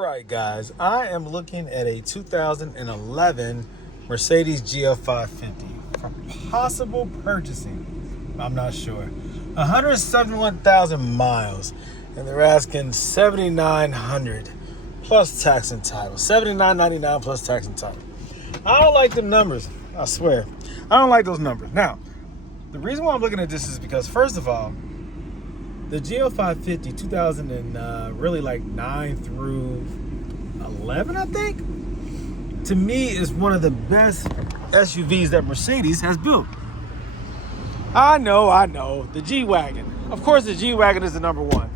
right, guys, I am looking at a 2011 Mercedes GL550 for possible purchasing. I'm not sure. 171,000 miles, and they're asking $7,900 plus tax and title. $7,999 plus tax and title. I don't like them numbers. I swear, I don't like those numbers. Now, the reason why I'm looking at this is because, first of all, the GL550 2000 and really like 9 through 11, I think, to me is one of the best SUVs that Mercedes has built. I know, the G-Wagon. Of course, the G-Wagon is the number one.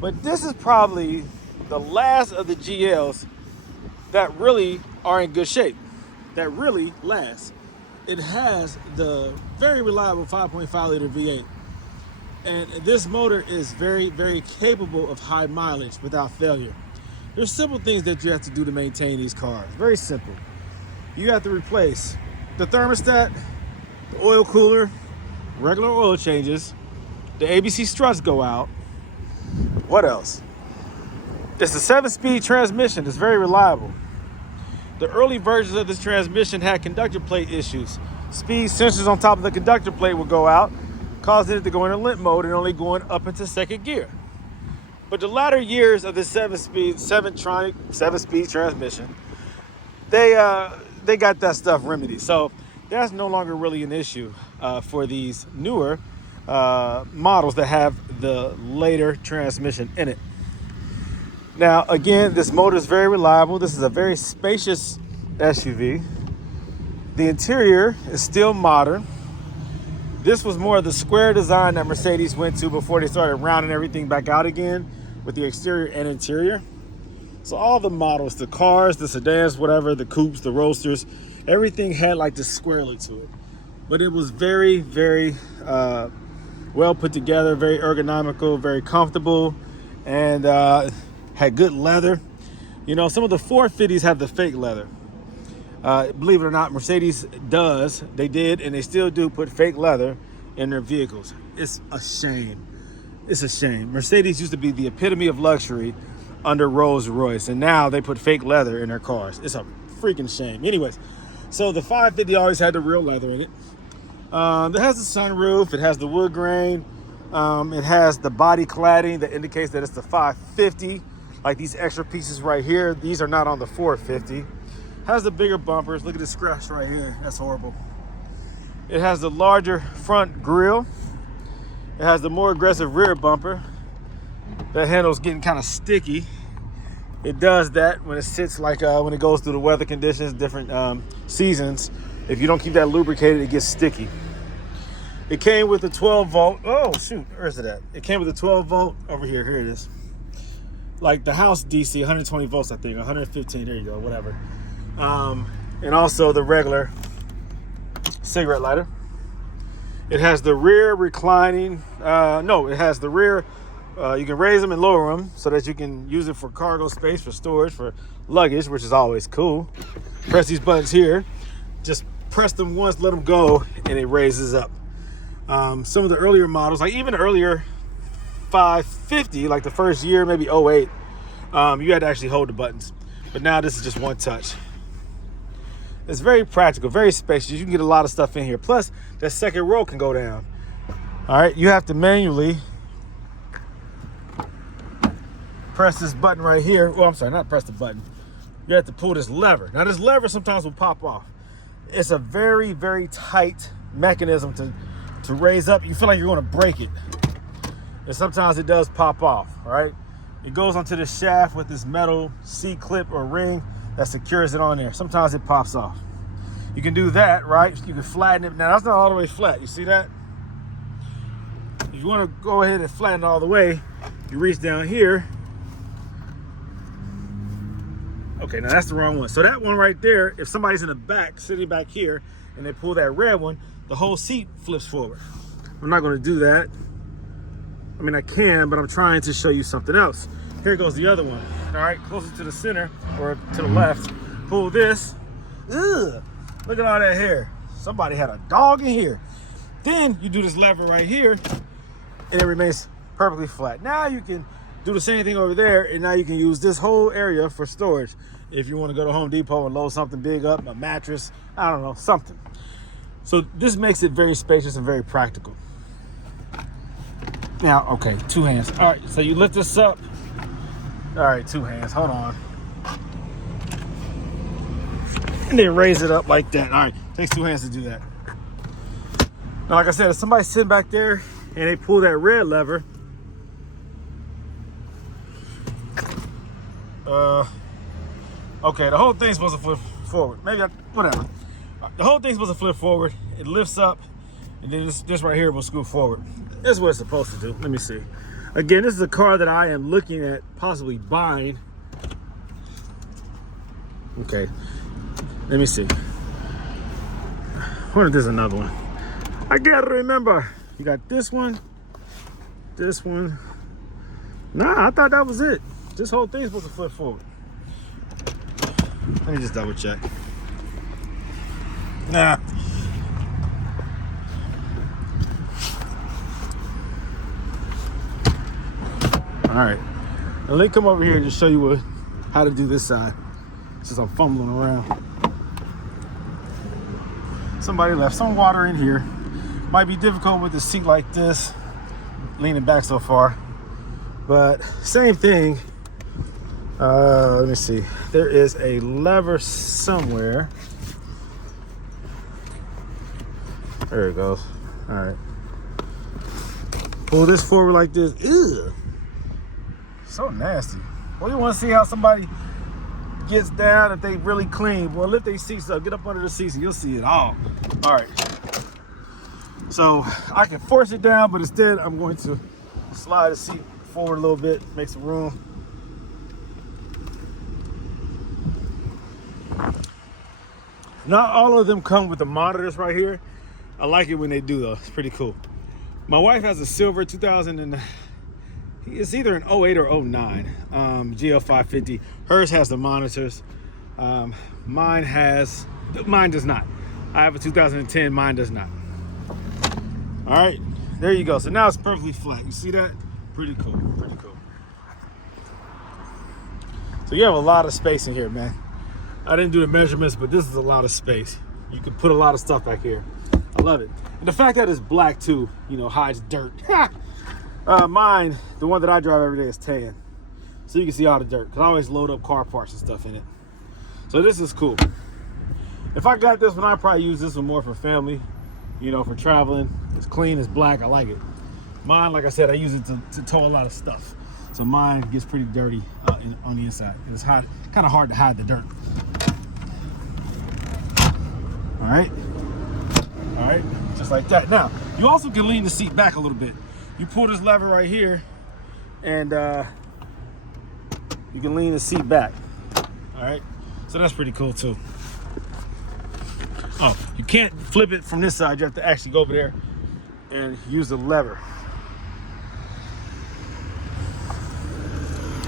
But this is probably the last of the GLs that really are in good shape, that really last. It has the very reliable 5.5 liter V8. And this motor is very, very capable of high mileage without failure. There's simple things that you have to do to maintain these cars. Very simple. You have to replace the thermostat, the oil cooler, regular oil changes, the ABC struts go out. What else? It's a 7-speed transmission. It's very reliable. The early versions of this transmission had conductor plate issues. Speed sensors on top of the conductor plate would go out, causing it to go into limp mode and only going up into second gear. But the latter years of the 7-speed transmission, they got that stuff remedied. So that's no longer really an issue for these newer models that have the later transmission in it. Now, again, this motor is very reliable. This is a very spacious SUV. The interior is still modern. This was more of the square design that Mercedes went to before they started rounding everything back out again with the exterior and interior. So all the models, the cars, the sedans, whatever, the coupes, the roadsters, everything had like this square look to it. But it was very, very well put together, very ergonomical, very comfortable, and had good leather. You know, some of the 450s have the fake leather. Believe it or not, Mercedes they did, and they still do put fake leather in their vehicles. It's a shame. It's a shame. Mercedes used to be the epitome of luxury under Rolls-Royce, and now they put fake leather in their cars. It's a freaking shame. Anyways, so the 550 always had the real leather in it. It has the sunroof. It has the wood grain. It has the body cladding that indicates that it's the 550. Like these extra pieces right here, these are not on the 450. Has the bigger bumpers. Look at this scratch right here. That's horrible. It has the larger front grille. It has the more aggressive rear bumper. That handle's getting kind of sticky. It does that when it sits, like when it goes through the weather conditions, different seasons. If you don't keep that lubricated, it gets sticky. It came with a 12 volt. Oh shoot, where's it at? It came with a 12 volt over here. Here it is. Like the house DC, 120 volts, I think, 115. There you go, whatever. And also the regular cigarette lighter. It has the rear reclining, it has the rear, you can raise them and lower them so that you can use it for cargo space, for storage, for luggage, which is always cool. Press these buttons here, just press them once, let them go, and it raises up. Some of the earlier models, like even earlier 550, like the first year, maybe 08, you had to actually hold the buttons. But now this is just one touch. It's very practical, very spacious. You can get a lot of stuff in here. Plus, that second row can go down. All right, you have to manually press this button right here. Oh, I'm sorry, not press the button. You have to pull this lever. Now, this lever sometimes will pop off. It's a very, very tight mechanism to raise up. You feel like you're going to break it. And sometimes it does pop off, all right? It goes onto the shaft with this metal C-clip or ring that secures it on there. Sometimes it pops off. You can do that, right? You can flatten it. Now, that's not all the way flat. You see that? If you want to go ahead and flatten it all the way, you reach down here. Okay, now that's the wrong one. So that one right there, if somebody's in the back, sitting back here, and they pull that red one, the whole seat flips forward. I'm not going to do that. I mean, I can, but I'm trying to show you something else. Here goes the other one. All right, closer to the center or to the left. Pull this. Ugh, look at all that hair. Somebody had a dog in here. Then you do this lever right here, and it remains perfectly flat. Now you can do the same thing over there, and now you can use this whole area for storage. If you want to go to Home Depot and load something big up, a mattress, I don't know, something. So this makes it very spacious and very practical. Now, okay, 2 hands. All right, so you lift this up. All right, 2 hands, hold on. And then raise it up like that. All right, takes 2 hands to do that. Now, like I said, if somebody's sitting back there and they pull that red lever, okay, the whole thing's supposed to flip forward. Maybe, whatever. The whole thing's supposed to flip forward. It lifts up, and then this right here will scoot forward. That's what it's supposed to do. Let me see. Again, this is a car that I am looking at possibly buying. Okay, let me see. I wonder if there's another one. I gotta remember. You got this one, this one. Nah, I thought that was it. This whole thing's supposed to flip forward. Let me just double check. Nah. All right. Now let me come over here and just show you how to do this side, since I'm fumbling around. Somebody left some water in here. Might be difficult with the seat like this, leaning back so far, but same thing. Let me see. There is a lever somewhere. There it goes. All right. Pull this forward like this. Ew. So nasty. Well, you want to see how somebody gets down if they really clean. Well, lift their seats up. Get up under the seats and you'll see it all. All right. So I can force it down, but instead I'm going to slide the seat forward a little bit, make some room. Not all of them come with the monitors right here. I like it when they do though. It's pretty cool. My wife has a silver 2000 and it's either an 08 or 09 GL550. Hers has the monitors. Mine does not. I have a 2010, mine does not. All right, there you go. So now it's perfectly flat. You see that? Pretty cool, pretty cool. So you have a lot of space in here, man. I didn't do the measurements, but this is a lot of space. You can put a lot of stuff back here. I love it. And the fact that it's black too, you know, hides dirt. Mine, the one that I drive every day, is tan. So you can see all the dirt, because I always load up car parts and stuff in it. So this is cool. If I got this one, I'd probably use this one more for family, you know, for traveling. It's clean, it's black, I like it. Mine, like I said, I use it to tow a lot of stuff. So mine gets pretty dirty on the inside. It's kind of hard to hide the dirt. All right, just like that. Now, you also can lean the seat back a little bit. You pull this lever right here, and you can lean the seat back. All right, so that's pretty cool too. Oh, you can't flip it from this side. You have to actually go over there and use the lever.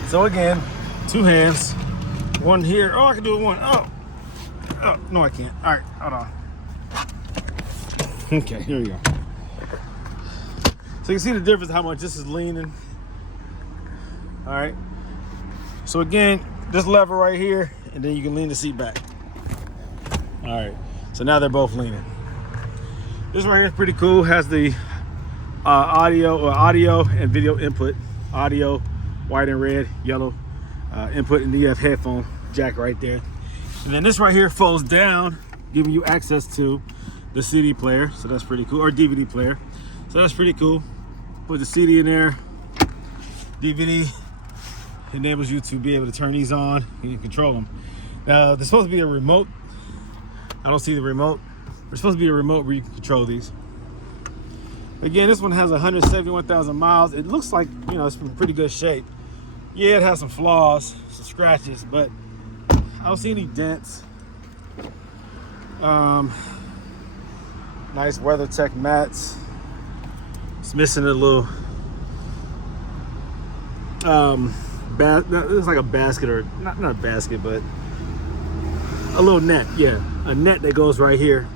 So again, 2 hands, one here. Oh, I can do it one. Oh, no, I can't. All right, hold on. Okay, here we go. So you can see the difference how much this is leaning. All right. So again, this lever right here, and then you can lean the seat back. All right. So now they're both leaning. This right here is pretty cool. Has the audio and video input. Audio, white and red, yellow input, and then you have headphone jack right there. And then this right here folds down, giving you access to the CD player. So that's pretty cool, or DVD player. So that's pretty cool. Put the CD in there. DVD enables you to be able to turn these on and you can control them. There's supposed to be a remote. I don't see the remote. There's supposed to be a remote where you can control these. Again, this one has 171,000 miles. It looks like, you know, it's in pretty good shape. Yeah, it has some flaws, some scratches, but I don't see any dents. Nice WeatherTech mats. It's missing a little it's like a basket, or not a basket, but a little net. Yeah, a net that goes right here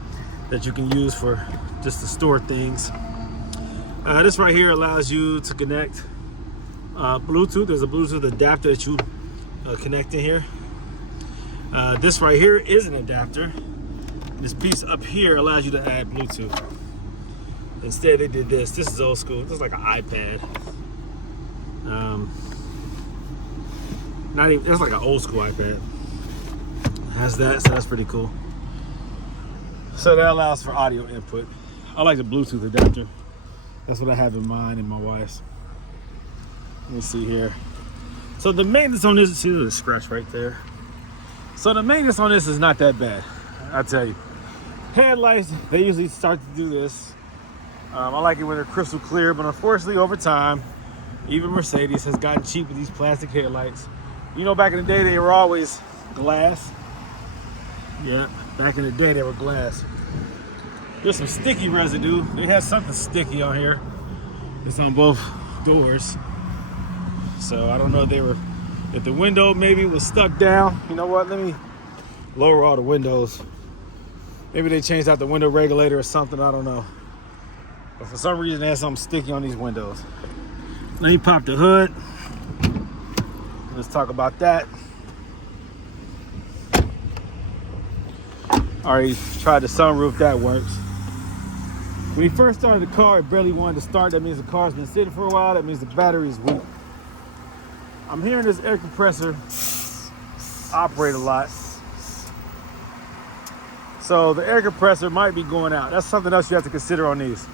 that you can use for just to store things. This right here allows you to connect Bluetooth. There's a Bluetooth adapter that you connect in here. This right here is an adapter. This piece up here allows you to add Bluetooth. Instead, they did this. This is old school. This is like an iPad. Not even. It's like an old school iPad. It has that, so that's pretty cool. So that allows for audio input. I like the Bluetooth adapter. That's what I have in mine and my wife's. Let me see here. So the maintenance on this, see the scratch right there. So the maintenance on this is not that bad, I tell you. Headlights, they usually start to do this. I like it when they're crystal clear, but unfortunately over time, even Mercedes has gotten cheap with these plastic headlights. You know, back in the day, they were always glass. Yeah, back in the day, they were glass. There's some sticky residue. They had something sticky on here. It's on both doors. So I don't know if the window maybe was stuck down. You know what, let me lower all the windows. Maybe they changed out the window regulator or something, I don't know. But for some reason, they had something sticky on these windows. Let me pop the hood. Let's talk about that. Already tried the sunroof, that works. When you first started the car, it barely wanted to start. That means the car's been sitting for a while. That means the battery is weak. I'm hearing this air compressor operate a lot. So the air compressor might be going out. That's something else you have to consider on these.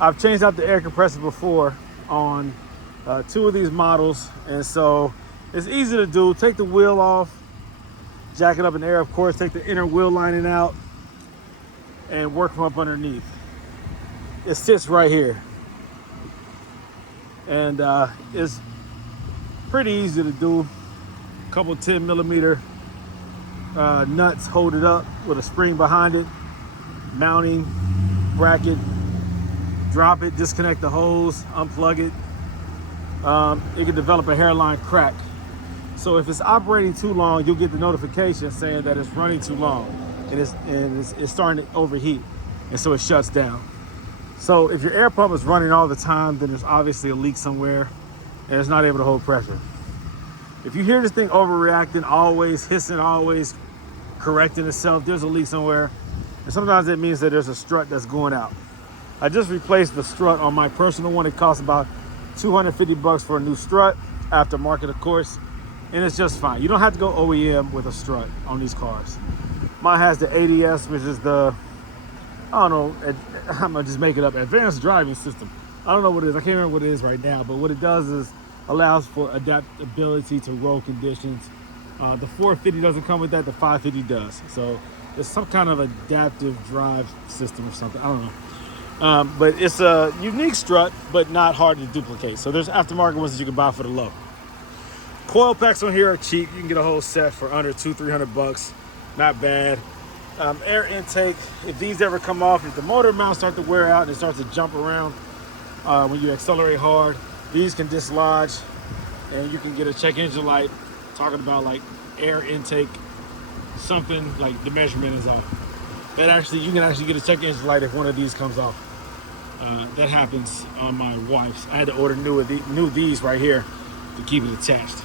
I've changed out the air compressor before on 2 of these models, and so it's easy to do. Take the wheel off, jack it up in the air, of course, take the inner wheel lining out, and work from up underneath. It sits right here. And it's pretty easy to do. A couple 10mm nuts hold it up with a spring behind it. Mounting bracket. Drop it, disconnect the hose, unplug it. It can develop a hairline crack. So if it's operating too long, you'll get the notification saying that it's running too long and it's starting to overheat, and so it shuts down. So if your air pump is running all the time, then there's obviously a leak somewhere and it's not able to hold pressure. If you hear this thing overreacting, always hissing, always correcting itself, there's a leak somewhere. And sometimes it means that there's a strut that's going out. I just replaced the strut on my personal one. It costs about $250 for a new strut, aftermarket of course, and it's just fine. You don't have to go OEM with a strut on these cars. Mine has the ADS, which is the, I don't know, I'm gonna just make it up, advanced driving system. I don't know what it is, I can't remember what it is right now, but what it does is allows for adaptability to road conditions. The 450 doesn't come with that, the 550 does. So it's some kind of adaptive drive system or something, I don't know. But it's a unique strut, but not hard to duplicate. So there's aftermarket ones that you can buy for the low. Coil packs on here are cheap. You can get a whole set for under $200-300. Not bad. Air intake, if these ever come off, if the motor mounts start to wear out and it starts to jump around when you accelerate hard, these can dislodge and you can get a check engine light talking about like air intake, something like the measurement is off. That actually, you can actually get a check engine light if one of these comes off. That happens on my wife's. I had to order new these right here to keep it attached.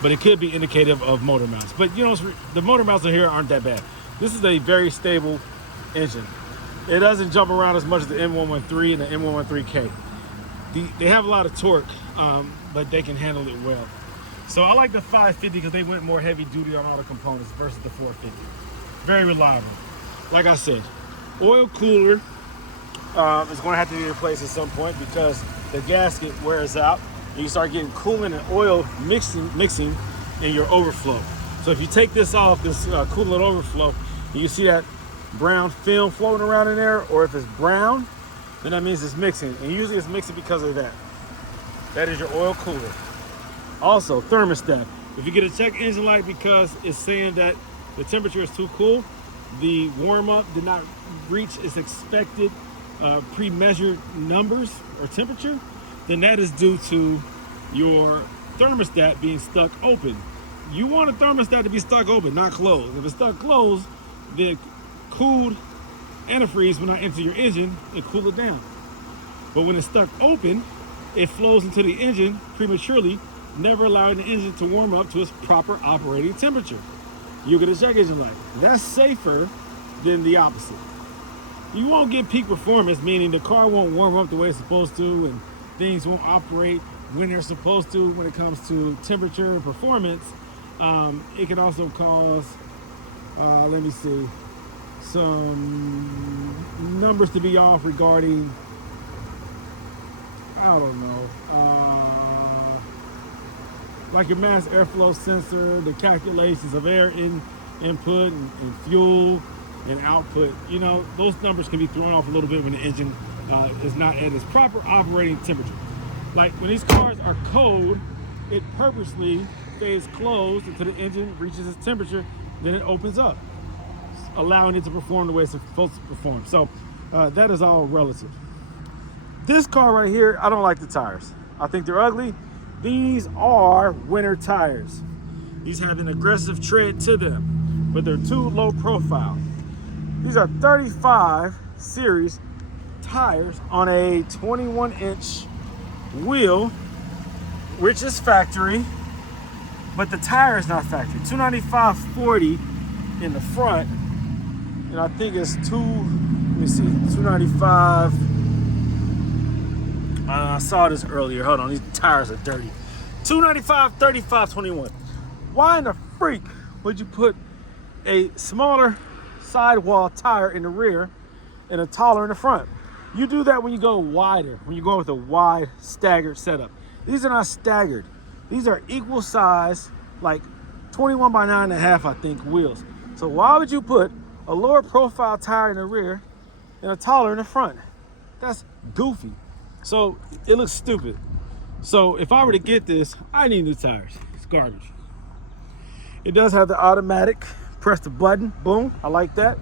But it could be indicative of motor mounts. But you know, the motor mounts in here aren't that bad. This is a very stable engine. It doesn't jump around as much as the M113 and the M113K. They have a lot of torque, but they can handle it well. So I like the 550 because they went more heavy duty on all the components versus the 450. Very reliable. Like I said, oil cooler is going to have to be replaced at some point because the gasket wears out and you start getting coolant and oil mixing in your overflow. So if you take this off, this coolant overflow, and you see that brown film floating around in there, or if it's brown, then that means it's mixing. And usually it's mixing because of that. That is your oil cooler. Also, thermostat. If you get a check engine light because it's saying that the temperature is too cool, the warm-up did not reach its expected pre-measured numbers or temperature, then that is due to your thermostat being stuck open. You want a thermostat to be stuck open, not closed. If it's stuck closed, the cooled antifreeze will not enter your engine and cool it down. But when it's stuck open, it flows into the engine prematurely, never allowing the engine to warm up to its proper operating temperature. You get a check engine light. That's safer than the opposite. You won't get peak performance, meaning the car won't warm up the way it's supposed to and things won't operate when they're supposed to when it comes to temperature and performance. It can also cause, let me see, some numbers to be off regarding, I don't know, like your mass airflow sensor, the calculations of air input and fuel and output. You know, those numbers can be thrown off a little bit when the engine is not at its proper operating temperature. Like when these cars are cold, it purposely stays closed until the engine reaches its temperature, then it opens up, allowing it to perform the way it's supposed to perform. So that is all relative. This car right here, I don't like the tires. I think they're ugly. These are winter tires. These have an aggressive tread to them, but they're too low profile. These are 35 series tires on a 21-inch wheel, which is factory, but the tire is not factory. 295/40 in the front, and I think it's 295. I saw this earlier. Hold on, these tires are dirty. 295/35/21. Why in the freak would you put a smaller sidewall tire in the rear and a taller in the front? You do that when you go wider, when you go with a wide staggered setup. These are not staggered. These are equal size, like 21 by 9.5, I think, wheels. So why would you put a lower profile tire in the rear and a taller in the front? That's goofy. So it looks stupid. So if I were to get this, I need new tires. It's garbage. It does have the automatic, press the button, boom, I like that.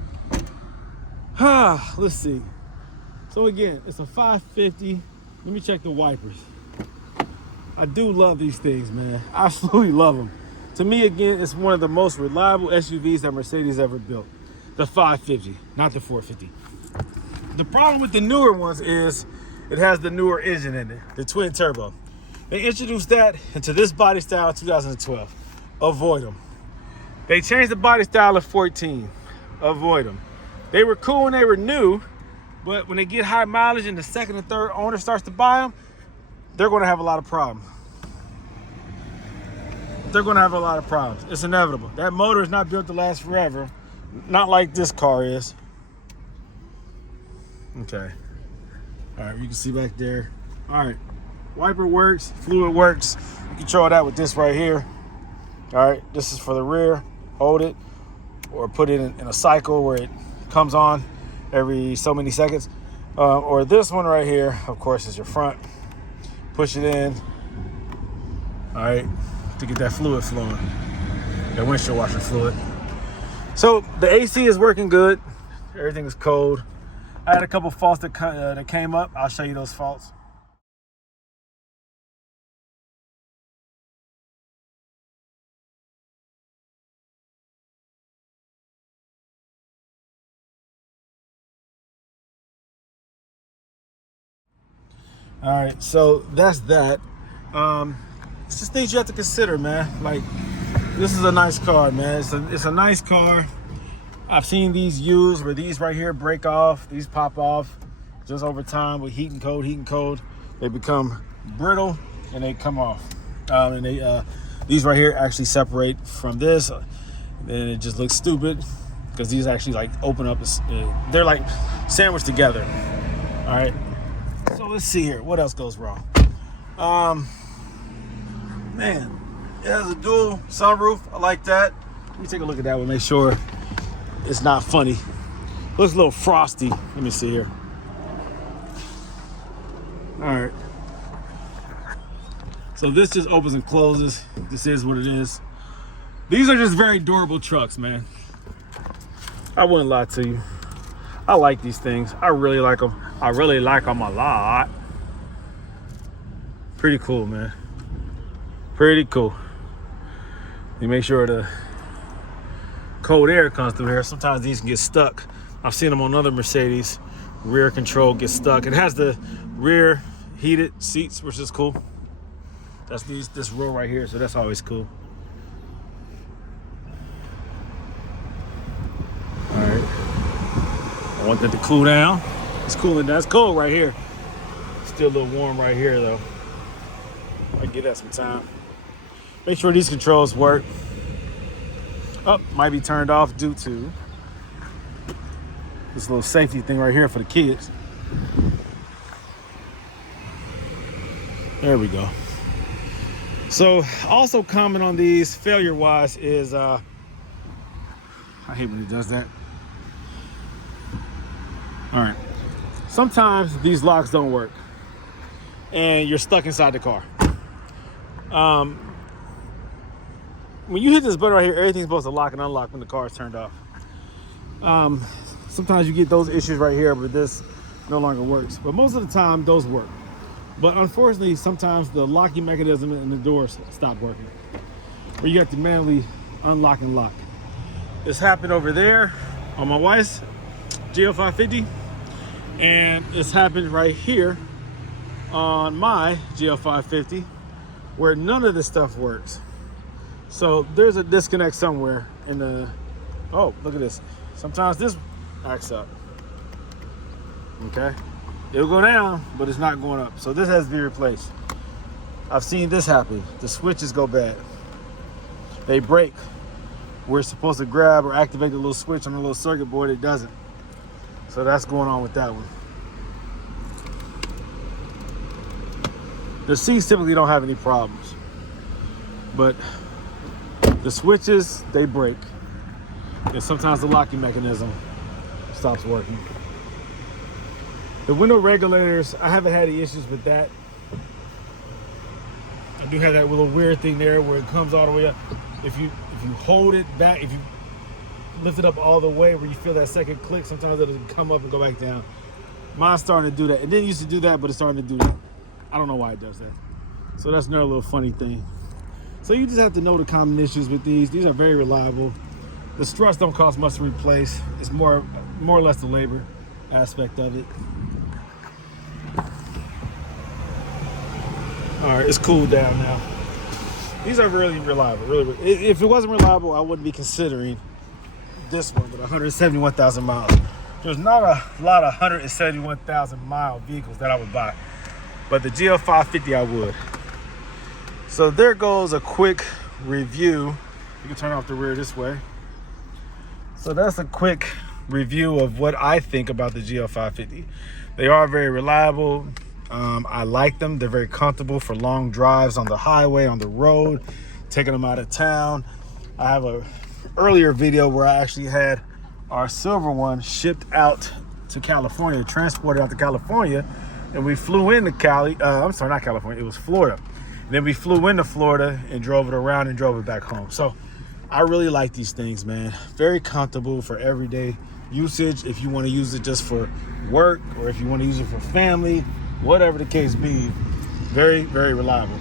Let's see. So again, it's a 550. Let me check the wipers. I do love these things, man. I absolutely love them. To me, again, it's one of the most reliable SUVs that Mercedes ever built. The 550, not the 450. The problem with the newer ones is it has the newer engine in it, the twin turbo. They introduced that into this body style in 2012. Avoid them. They changed the body style in 14. Avoid them. They were cool when they were new, but when they get high mileage and the second and third owner starts to buy them, they're going to have a lot of problems. They're going to have a lot of problems. It's inevitable. That motor is not built to last forever. Not like this car is. Okay. All right, you can see back there. All right, wiper works, fluid works. You control that with this right here. All right, this is for the rear. Hold it or put it in a cycle where it comes on every so many seconds. Or this one right here, of course, is your front. Push it in. All right, to get that fluid flowing. That windshield washer fluid. So the AC is working good. Everything is cold. I had a couple faults that came up. I'll show you those faults. All right, so that's that. It's just things you have to consider, man. Like, this is a nice car, man. It's a nice car. I've seen these used where these right here break off, these pop off just over time with heat and cold. They become brittle and they come off. And these right here actually separate from this. And it just looks stupid because these actually like open up. They're like sandwiched together. All right. So let's see here. What else goes wrong? Man, it has a dual sunroof. I like that. Let me take a look at that one, make sure it's not funny. Looks a little frosty. Let me see here. All right. So this just opens and closes. This is what it is. These are just very durable trucks, man. I wouldn't lie to you. I like these things. I really like them. I really like them a lot. Pretty cool, man. Pretty cool. You make sure the cold air comes through here. Sometimes these can get stuck. I've seen them on other Mercedes. Rear control gets stuck. It has the rear heated seats, which is cool. That's this row right here, so that's always cool. All right. I want that to cool down. It's cooling down. It's cold right here. Still a little warm right here, though. I give that some time. Make sure these controls work. Oh, might be turned off due to this little safety thing right here for the kids. There we go. So also common on these failure wise is I hate when it does that. All right, sometimes these locks don't work and you're stuck inside the car. When you hit this button right here, everything's supposed to lock and unlock when the car is turned off. Sometimes you get those issues right here, but this no longer works. But most of the time, those work. But unfortunately, sometimes the locking mechanism and the doors stop working, where you have to manually unlock and lock. This happened over there on my wife's GL550, and it's happened right here on my GL550, where none of this stuff works. So there's a disconnect somewhere in the, oh, look at this. Sometimes this acts up, okay? It'll go down, but it's not going up. So this has to be replaced. I've seen this happen. The switches go bad. They break. We're supposed to grab or activate the little switch on the little circuit board. It doesn't. So that's going on with that one. The seats typically don't have any problems, but the switches, they break. And sometimes the locking mechanism stops working. The window regulators, I haven't had any issues with that. I do have that little weird thing there where it comes all the way up. If you hold it back, if you lift it up all the way where you feel that second click, sometimes it'll come up and go back down. Mine's starting to do that. It didn't used to do that, but it's starting to do that. I don't know why it does that. So that's another little funny thing. So you just have to know the common issues with these. These are very reliable. The struts don't cost much to replace. It's more or less the labor aspect of it. All right, it's cooled down now. These are really reliable, really. If it wasn't reliable, I wouldn't be considering this one with 171,000 miles. There's not a lot of 171,000 mile vehicles that I would buy, but the GL550 I would. So there goes a quick review. You can turn off the rear this way. So that's a quick review of what I think about the GL550. They are very reliable. I like them. They're very comfortable for long drives on the highway, on the road, taking them out of town. I have a earlier video where I actually had our silver one shipped out to California, transported out to California, and we flew into Cali. I'm sorry, not California. It was Florida. And then we flew into Florida and drove it around and drove it back home. So I really like these things, man. Very comfortable for everyday usage. If you want to use it just for work or if you want to use it for family, whatever the case be, very, very reliable.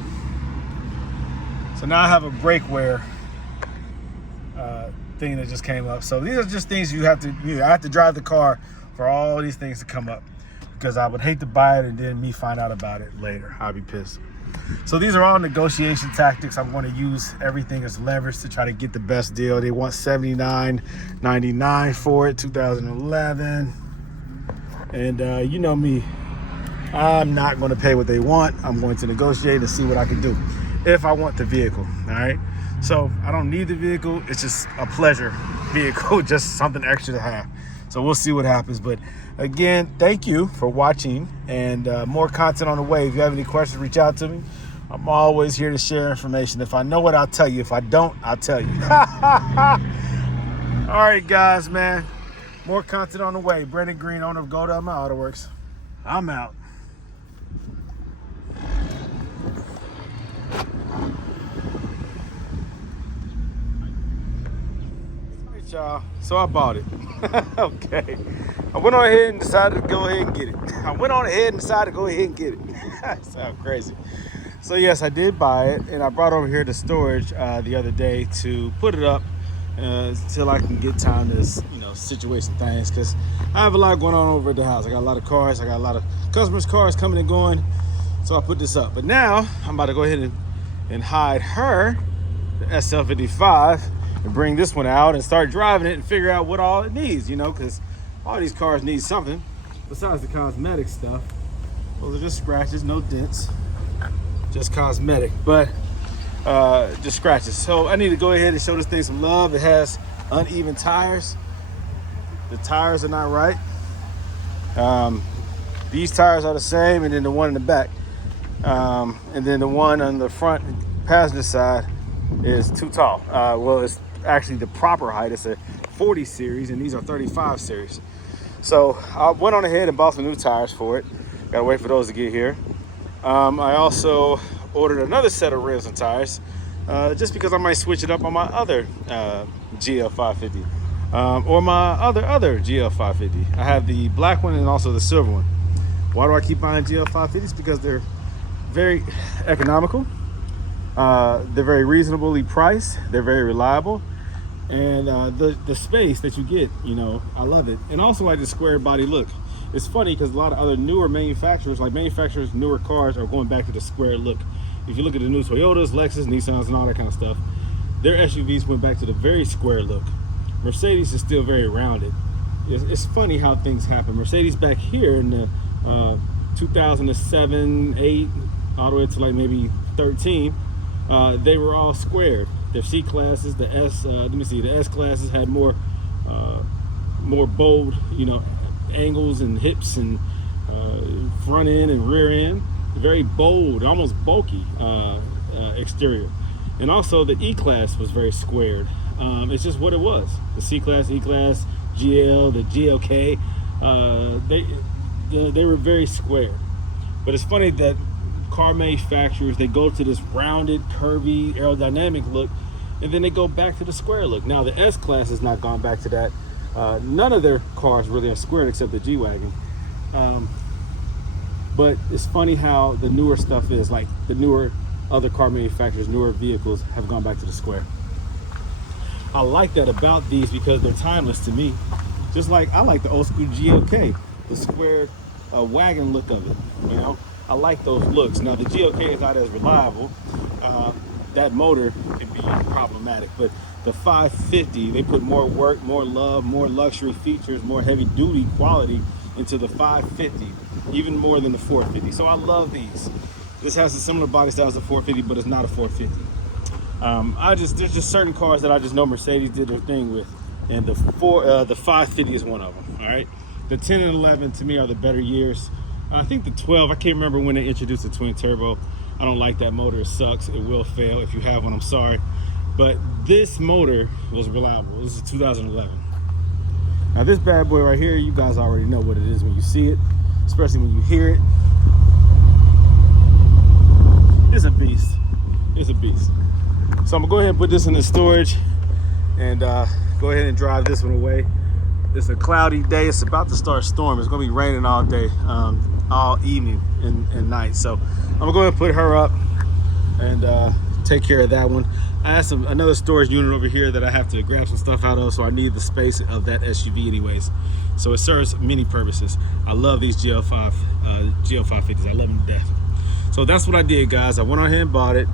So now I have a brake wear thing that just came up. So these are just things I have to drive the car for all these things to come up, because I would hate to buy it and then me find out about it later. I'll be pissed. So these are all negotiation tactics. I'm going to use everything as leverage to try to get the best deal. They want $79.99 for it, 2011. And you know me, I'm not going to pay what they want. I'm going to negotiate and see what I can do if I want the vehicle. All right. So I don't need the vehicle. It's just a pleasure vehicle, just something extra to have. So we'll see what happens. But again, thank you for watching, and more content on the way. If you have any questions, reach out to me. I'm always here to share information. If I know it, I'll tell you. If I don't, I'll tell you. All right, guys, man. More content on the way. Brandon Green, owner of Go to My Autoworks. I'm out. Y'all, so I bought it. Okay, I went on ahead and decided to go ahead and get it. That sounds crazy. So yes, I did buy it, and I brought over here to storage the other day to put it up until I can get time to situate some things, because I have a lot going on over at the house. I got a lot of cars. I got a lot of customers' cars coming and going. So I put this up. But now I'm about to go ahead and hide her, the SL55, and bring this one out and start driving it and figure out what all it needs, you know, because all these cars need something besides the cosmetic stuff. Those are just scratches, no dents, just cosmetic, but just scratches. So I need to go ahead and show this thing some love. It has uneven tires. The tires are not right. These tires are the same, and then the one in the back. And then the one on the front passenger side is too tall. Well, it's actually the proper height. It's a 40 series, and these are 35 series. So I went on ahead and bought some new tires for it. Gotta wait for those to get here. I also ordered another set of rims and tires, just because I might switch it up on my other GL550, or my other GL550. I have the black one and also the silver one. Why do I keep buying GL550s? Because they're very economical. They're very reasonably priced. They're very reliable. And the space that you get, you know, I love it. And also like the square body look. It's funny because a lot of other newer manufacturers, newer cars are going back to the square look. If you look at the new Toyotas, Lexus, Nissans, and all that kind of stuff, their SUVs went back to the very square look. Mercedes is still very rounded. It's funny how things happen. Mercedes back here in the 2007, 8, all the way to like maybe 13, they were all squared. Their C classes, the S classes had more bold, you know, angles and hips and front end and rear end. Very bold, almost bulky exterior. And also the E-Class was very squared. It's just what it was. The C-Class, E-Class, GL, the GLK, they were very square. But it's funny that car manufacturers, they go to this rounded, curvy, aerodynamic look, and then they go back to the square look. Now the S-Class has not gone back to that. None of their cars really are squared except the G-Wagon. But it's funny how the newer stuff is, like the newer other car manufacturers, newer vehicles have gone back to the square. I like that about these because they're timeless to me. Just like I like the old school GLK, the square wagon look of it, you know? I like those looks. Now the GLK is not as reliable. That motor can be problematic, but the 550, they put more work, more love, more luxury features, more heavy duty quality into the 550, even more than the 450. So I love these. This has a similar body style as the 450, but it's not a 450. There's just certain cars that I just know Mercedes did their thing with, and the 550 is one of them. All right, the 10 and 11 to me are the better years. I think the 12, I can't remember when they introduced the twin turbo. I don't like that motor. It sucks. It will fail. If you have one, I'm sorry. But this motor was reliable. This is 2011. Now this bad boy right here, you guys already know what it is when you see it, especially when you hear it. It's a beast. It's a beast. So I'm gonna go ahead and put this in the storage and go ahead and drive this one away. It's a cloudy day. It's about to start storming. It's gonna be raining all day, all evening and night. So I'm gonna go ahead and put her up and take care of that one. I have another storage unit over here that I have to grab some stuff out of, so I need the space of that SUV anyways. So it serves many purposes. I love these GL550s. I love them to death. So that's what I did, guys. I went on ahead and bought it.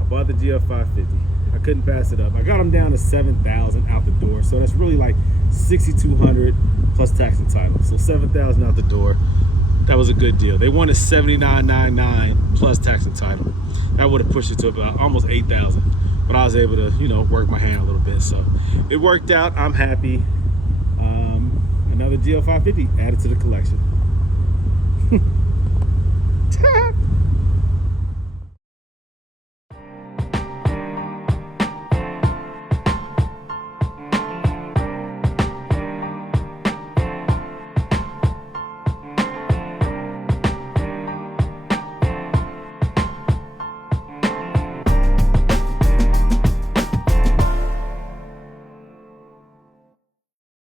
I bought the GL550. I couldn't pass it up. I got them down to 7,000 out the door. So that's really like 6,200 plus tax and title. So 7,000 out the door. That was a good deal. They wanted $79.99 plus tax and title. That would have pushed it to about almost 8,000. But I was able to, you know, work my hand a little bit. So it worked out. I'm happy. Another GL550 added to the collection.